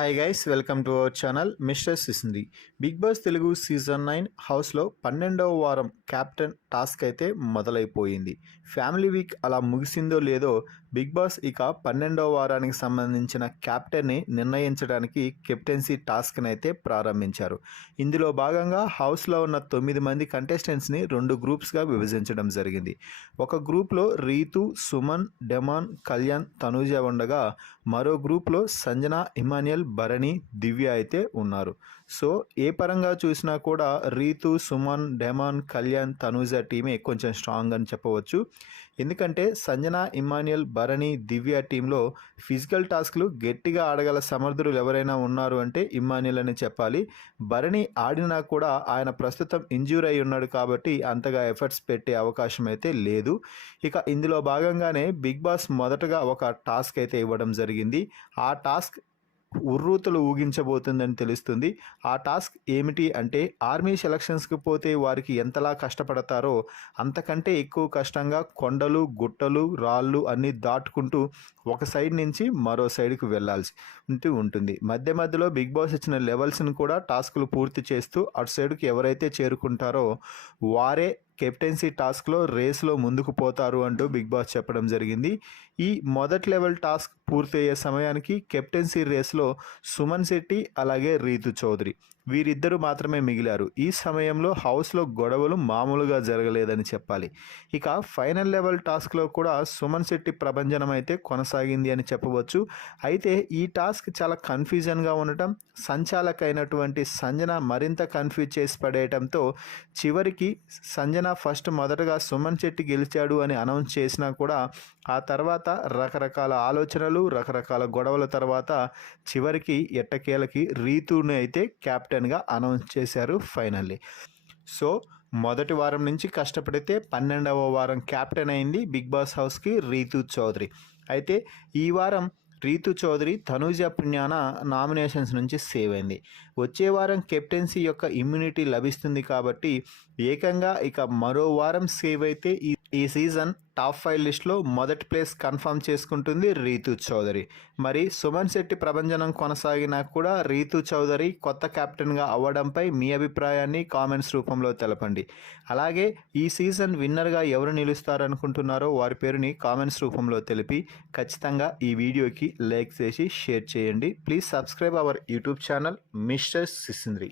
Hi guys, welcome to our channel mister సిసింది. Bigg Boss Telugu season 9 హౌస్లో 12వ వారం captain task అయితే మొదలైపోయింది. ఫ్యామిలీ వీక్ అలా ముగిసిందో లేదో బిగ్ బాస్ ఇక 12వ వారానికి సంబంధించిన క్యాప్టెన్ని నిర్ణయించడానికి కెప్టెన్సీ టాస్క్ని అయితే ప్రారంభించారు. ఇందులో భాగంగా హౌస్లో ఉన్న 9 మంది కంటెస్టెంట్స్ని 2 గ్రూప్స్గా విభజించడం జరిగింది. ఒక గ్రూప్లో రీతు, సుమన్, డెమాన్, కళ్యాణ్, తనూజ ఉండగా మరో గ్రూప్లో సంజన, ఇమాన్యుయల్, భరణి, దివ్య అయితే ఉన్నారు. సో ఏ పరంగా చూసినా కూడా రీతు, సుమన్, డెమాన్, కళ్యాణ్, తనూజ టీమే కొంచెం స్ట్రాంగ్ అని చెప్పవచ్చు. ఎందుకంటే సంజన, ఇమాన్యుయల్, భరణి, దివ్య టీంలో ఫిజికల్ టాస్క్లు గట్టిగా ఆడగల సమర్థులు ఎవరైనా ఉన్నారు అంటే ఇమాన్యుయల్ అని చెప్పాలి. భరణి ఆడినా కూడా ఆయన ప్రస్తుతం ఇంజ్యూర్ అయి ఉన్నాడు కాబట్టి అంతగా ఎఫర్ట్స్ పెట్టే అవకాశం అయితే లేదు. ఇక ఇందులో భాగంగానే బిగ్ బాస్ మొదటగా ఒక టాస్క్ అయితే ఇవ్వడం జరిగింది. ఆ టాస్క్ ఉర్రూతలు ఊగించబోతుందని తెలుస్తుంది. ఆ టాస్క్ ఏమిటి అంటే ఆర్మీ సెలక్షన్స్కి పోతే వారికి ఎంతలా కష్టపడతారో అంతకంటే ఎక్కువ కష్టంగా కొండలు, గుట్టలు, రాళ్ళు అన్నీ దాటుకుంటూ ఒక సైడ్ నుంచి మరో సైడ్కి వెళ్ళాల్సి ఉంటుంది. మధ్య మధ్యలో బిగ్ బాస్ ఇచ్చిన లెవెల్స్ని కూడా టాస్క్లు పూర్తి చేస్తూ అటు సైడ్కి ఎవరైతే చేరుకుంటారో వారే కెప్టెన్సీ టాస్క్లో రేస్లో ముందుకు పోతారు అంటూ బిగ్ బాస్ చెప్పడం జరిగింది. ఈ మొదటి లెవెల్ టాస్క్ పూర్తయ్యే సమయానికి కెప్టెన్సీ రేస్లో సుమన్ శెట్టి అలాగే రీతు చౌదరి వీరిద్దరూ మాత్రమే మిగిలారు. ఈ సమయంలో హౌస్లో గొడవలు మామూలుగా జరగలేదని చెప్పాలి. ఇక ఫైనల్ లెవెల్ టాస్క్లో కూడా సుమన్ శెట్టి ప్రభంజనం అయితే కొనసాగింది అని చెప్పవచ్చు. అయితే ఈ టాస్క్ చాలా కన్ఫ్యూజన్గా ఉండటం, సంచాలకైనటువంటి సంజన మరింత కన్ఫ్యూజ్ చేసి పడేయటంతో చివరికి సంజన మొదటగా సుమన్ శెట్టి గెలిచాడు అని అనౌన్స్ చేసినా కూడా ఆ తర్వాత రకరకాల ఆలోచనలు, రకరకాల గొడవల తర్వాత చివరికి ఎట్టకేలకి రీతుని అయితే క్యాప్టెన్గా అనౌన్స్ చేశారు ఫైనల్లీ. సో మొదటి వారం నుంచి కష్టపడితే 12వ వారం క్యాప్టెన్ అయింది బిగ్ బాస్ హౌస్కి రీతు చౌదరి. అయితే ఈ వారం రీతు చౌదరి తనూజ పుణ్యాన నామినేషన్స్ నుంచి సేవ్ అయింది. వచ్చే వారం కెప్టెన్సీ యొక్క ఇమ్యూనిటీ లభిస్తుంది కాబట్టి ఏకంగా ఇక మరో వారం సేవ్ అయితే ఈ సీజన్ టాప్ 5 లిస్ట్లో మొదటి ప్లేస్ కన్ఫర్మ్ చేసుకుంటుంది రీతు చౌదరి. మరి సుమన్ శెట్టి ప్రభంజనం కొనసాగినా కూడా రీతు చౌదరి కొత్త కెప్టెన్గా అవ్వడంపై మీ అభిప్రాయాన్ని కామెంట్స్ రూపంలో తెలపండి. అలాగే ఈ సీజన్ విన్నర్గా ఎవరు నిలుస్తారనుకుంటున్నారో వారి పేరుని కామెంట్స్ రూపంలో తెలిపి ఖచ్చితంగా ఈ వీడియోకి లైక్ చేసి షేర్ చేయండి. Please subscribe our YouTube channel mister సిసింద్రి.